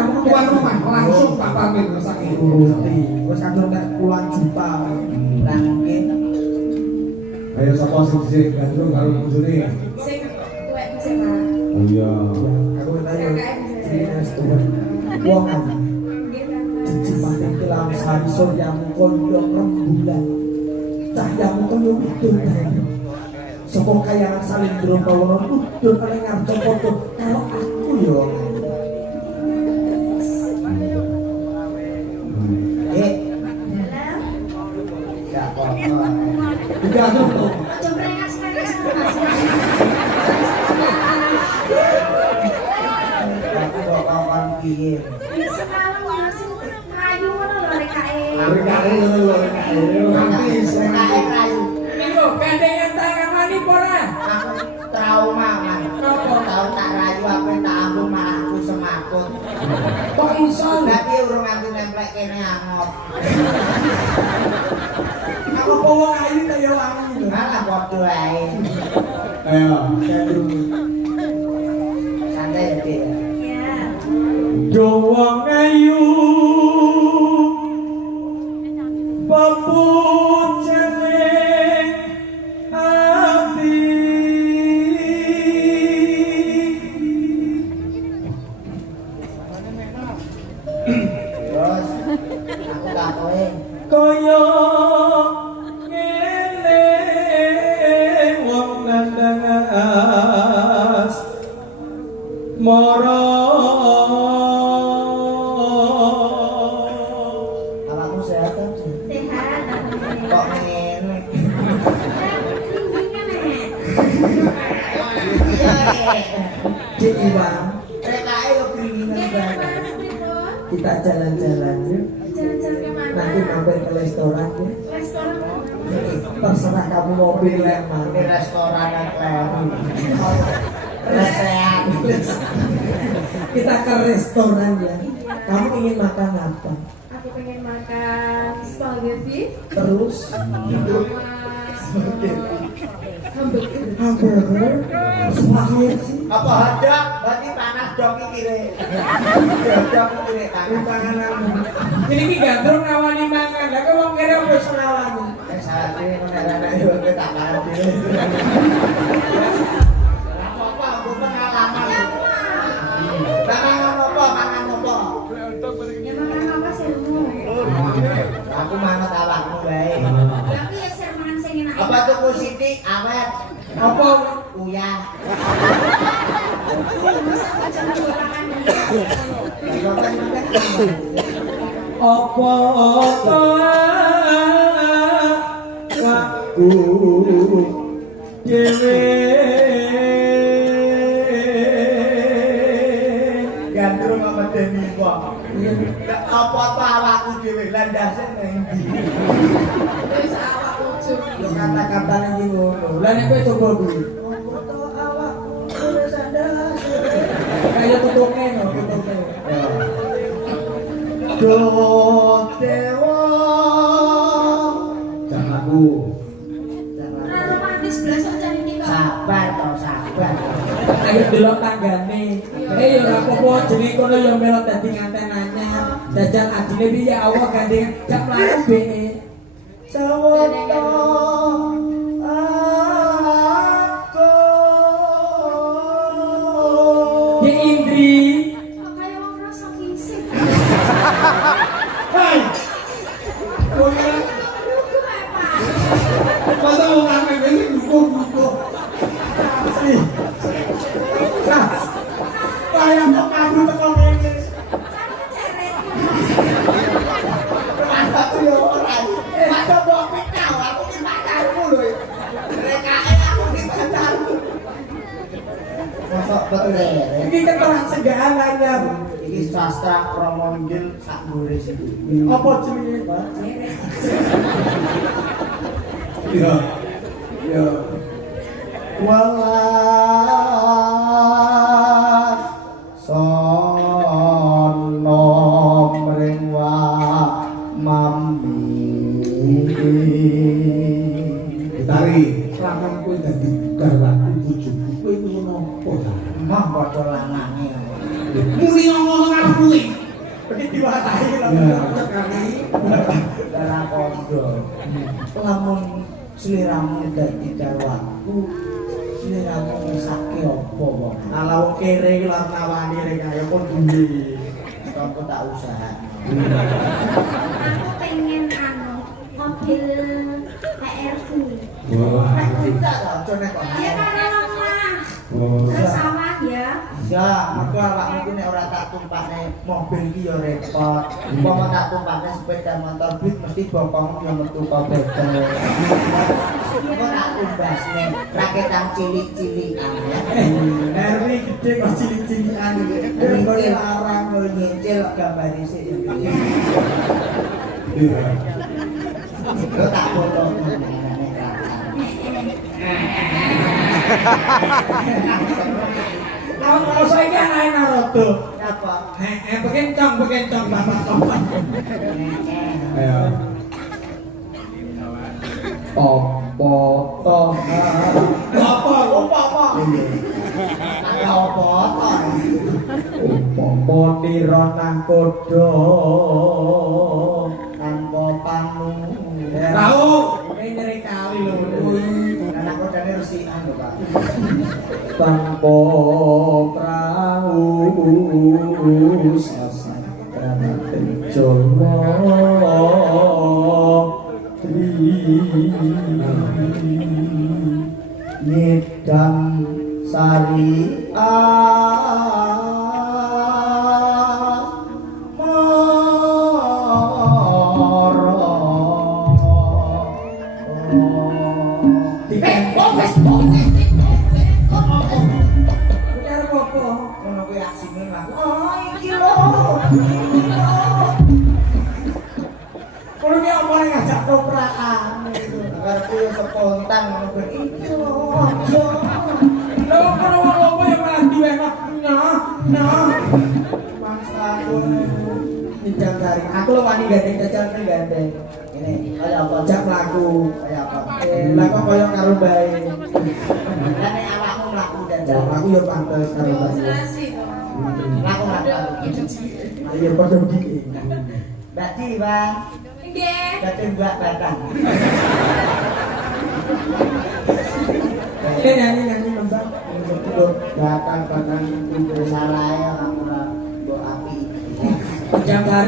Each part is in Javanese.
kamu tuan rumah langsung tak pamit saking turuti wis kadung nek puluhan juta lah mungkin ayo sapa sing dhisik gandrung karo bojone Sing tuwek sing malah. oh iya aku tanya wong kan dicipake kelam sari suryamu koyo rembulan cahyamu koyo bidadari saka kayangan salindro pawono udun paling ngarep foto kalau aku yo ya kok digandrung to Aja prengas-prengas. aku kok kawan piye Semalam ya sing rayu ngono lho rekake. rekake ngono lho rekake romantis kae rayu Niku gandengan tangan ora? aku trauma man apa tau tak rayu apa tak ambung malah aku semakut Kok iso? berarti urung aku nemplek kene angop aku bawa ayu kaya wangi lho malah padha ae ayo santai ya Dik Ya. Dowang ayu pepujane ati terus aku takoke kaya ngene wong nandang as mara awakmu sehat kan Sehat. kok ngene Dik Iwan rekake yo kringinan banget kita jalan-jalan yuk Jalan-jalan kemana? nanti mampir ke restoran ya Restoran terserah kamu mau pilih yang mana restoran atau restoran kita ke restoran ya kamu ingin makan apa aku pengen makan spaghetti terus sama hamburger spaghetti apa ada berarti panas dong kiri dong kiri panganan ini ki gandrung nawani mangan lah kok wong kene wis nawani salah dhewe menawa yo tak parah dhewe apa-apa aku pengalaman mangan apa ya makan apa sermu aku manut awakmu wae tapi ya ser mangan sing enak apa tuku Siti awet apa uyah aja jualan apa aku dhewe gandrung apa deni kok apa awakku dhewe landase nang ndi wis awak ujug yo kata-katane iki ngono lah nek kowe coba kuwi foto awakku wis andas kaya tutuke no tutuke do dewa janganku ora romantis blas aja iki kok sabar toh sabar ayo delok tanggane ya ora apa-apa jenenge kono ya melok dadi nganten anyar jajal adine piye awak gandengan jak mlaku be sawoto aku ya Indri kok kaya wong rasa kisik hai kowe lugu ae Pak masa wong ame ini dukung asli kaya mau kabur teko ngene kan keceret aku yo ora ada mbok pikau aku ki pacarmu lho rekake aku ki pacarmu masuk betul iki keterangan segalanya iki sastra promondil sak nulis iki apa jenenge Pak iya iya walas sono mring wa mami Gitari lamun kowe dadi garwaku bojoku kowe ngono apa ta mah padha lanange muni ngono karo kowe darah kondo. Lamun sliramu dadi garwaku, sliramu ngesake apa kok? Kalau kere lan nawani rek ayo pun duwe. Aku tak usah. Aku pengen mobil HRV. Nek kita lho, jane kok. Ya kan omah. Oh. Terus sawah ya. Ya, mergo awakmu ku nek ora tak tumpakne mobil iki ya repot. Umpama tak tumpakne sepeda motor beat mesti bokongmu yang metu kok bekel. Kok tak tumbasne raketan cilik-cilikan ya. Herwi gede kok cilik-cilikan. Engko larang kok nyicil gambar isik ya. Lo tak foto mengenai Kalau saya ini anak Naruto. apa? Bekencong bapak kawan. Ayo. Opo toh Apa? Ada apa? umpama nira nang kodho Tanpa panu. Tahu? Ini nyeri kali lho. Anak kodane resikan lho, Pak. tanpa prau sasana tenjono Nidam sari Bener apa? Ngono kuwi aksine aku. Oh, iki lho. Kalau dia omongnya ngajak toprakan. Karepku yo spontan ngono kuwi. Iki lho. Aja. Lalu kalau ngomong yang malah diwenak. Nah. Mangsa aku nidam sari. Aku lo wani gandeng jajan nih gandeng. Ini kaya apa? Jak laku. Kaya apa? Lah kok koyo karo bae. Lah nek awakmu mlaku jajan. Aku yo pantes karo bae. Laku mlaku. Ayo padha iki. Mbak Di, Bang. Nggih. Dadi Mbak Batang. Nyanyi mbak. Batang itu salah ya aku ora mbok api. Jangkar.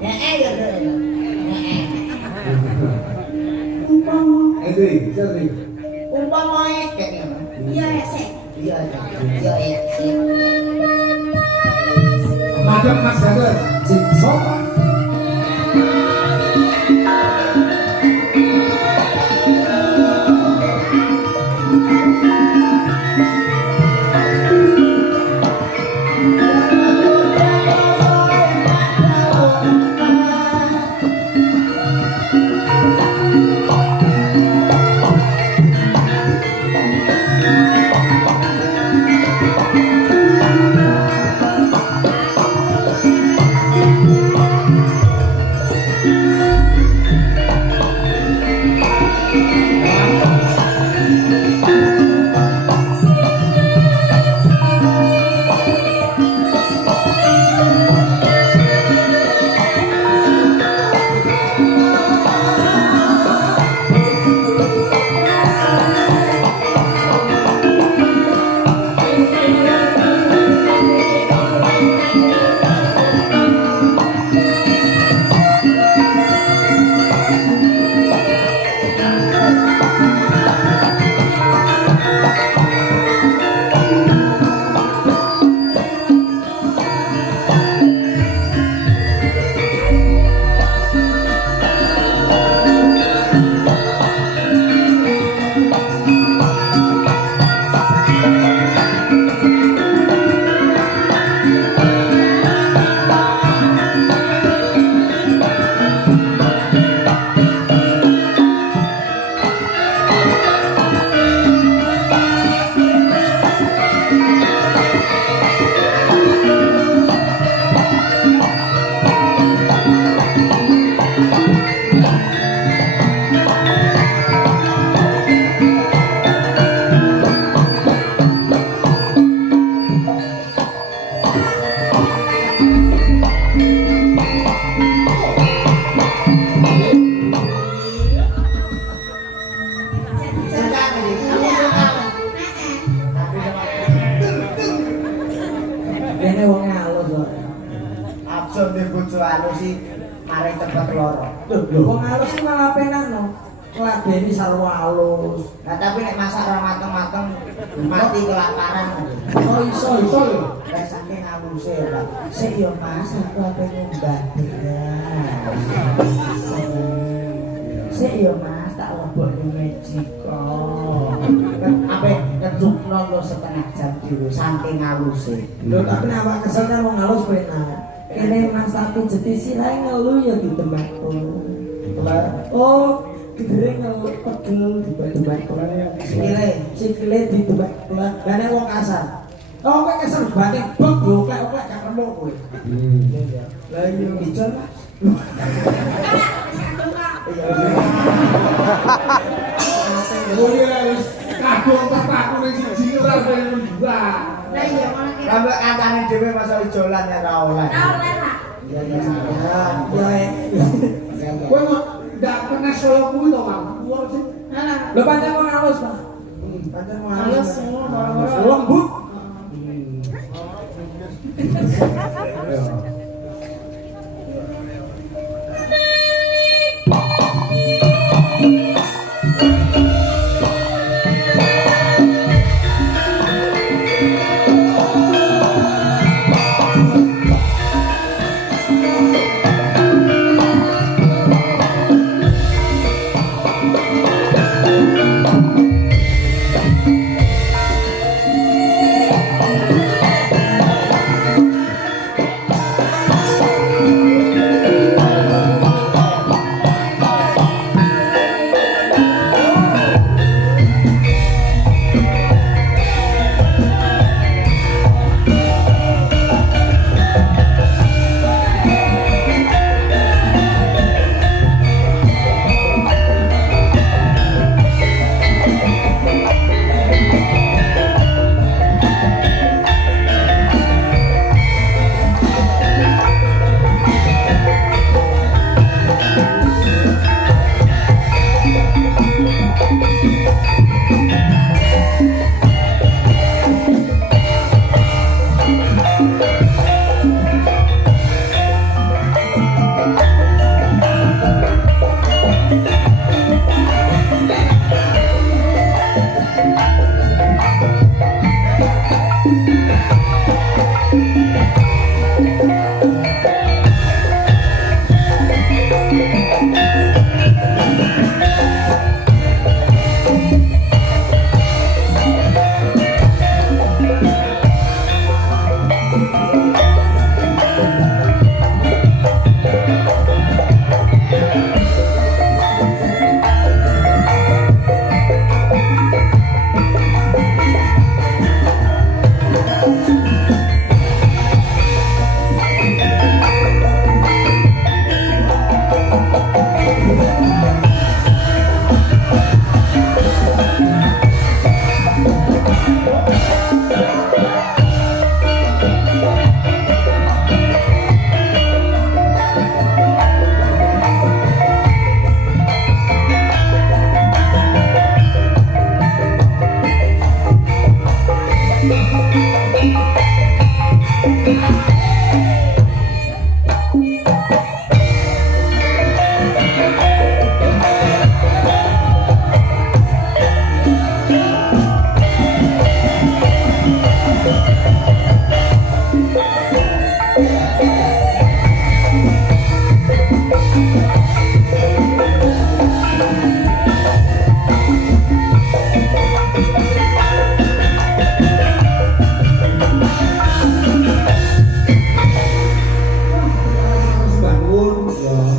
Ya deh. Itu sering. Umpama kayak ngono. Iya sih. Iya. Iya. Madam Mas Gatot Jigsaw aja ndek bojo alus sih mari cepet loro. Lho, wong halus sih malah penak no. Ngladeni sarwa halus. Nah tapi nek masak ora mateng-mateng mati kelaparan. Oh iso lho. Lek saking aluse ora. Sik yo Mas, aku ape nyumbang. Sik yo Mas, tak lebok ning Mejiko. Ape ngecukno lo setengah jam dulu saking aluse. Lho tapi nek awak kesel kan wong halus penak. Kene Mas tapi jeti silae ngeluh ya di tempatku. Oh, gedhe ngeluh pegel di tempatku. Sikile di tempatku. Lah nek wong kasar. Oh, kowe kesel bane bok oklek-oklek gak remuk kowe. Lah iya dicon Mas. Oh iya wis kadung tataku ning siji ora pengen dua. Lah iya ngono ki. Sampai katane dhewe masa ijolan ya ora oleh. Ora oleh lah. Iya ya. Kowe kok ndak pernah solo kuwi to, Bang? Kuwi sih. Alah. Lho pancen wong halus, Pak. Pancen Halus semua Lembut.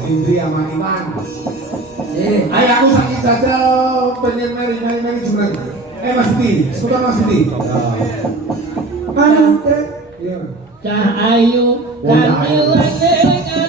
Indri sama Iman. Ayo aku sakit jajal pengen meri jumlah. Mas Siti, sebentar Mas Siti. Anu, Iya. Cah ayu kami lagi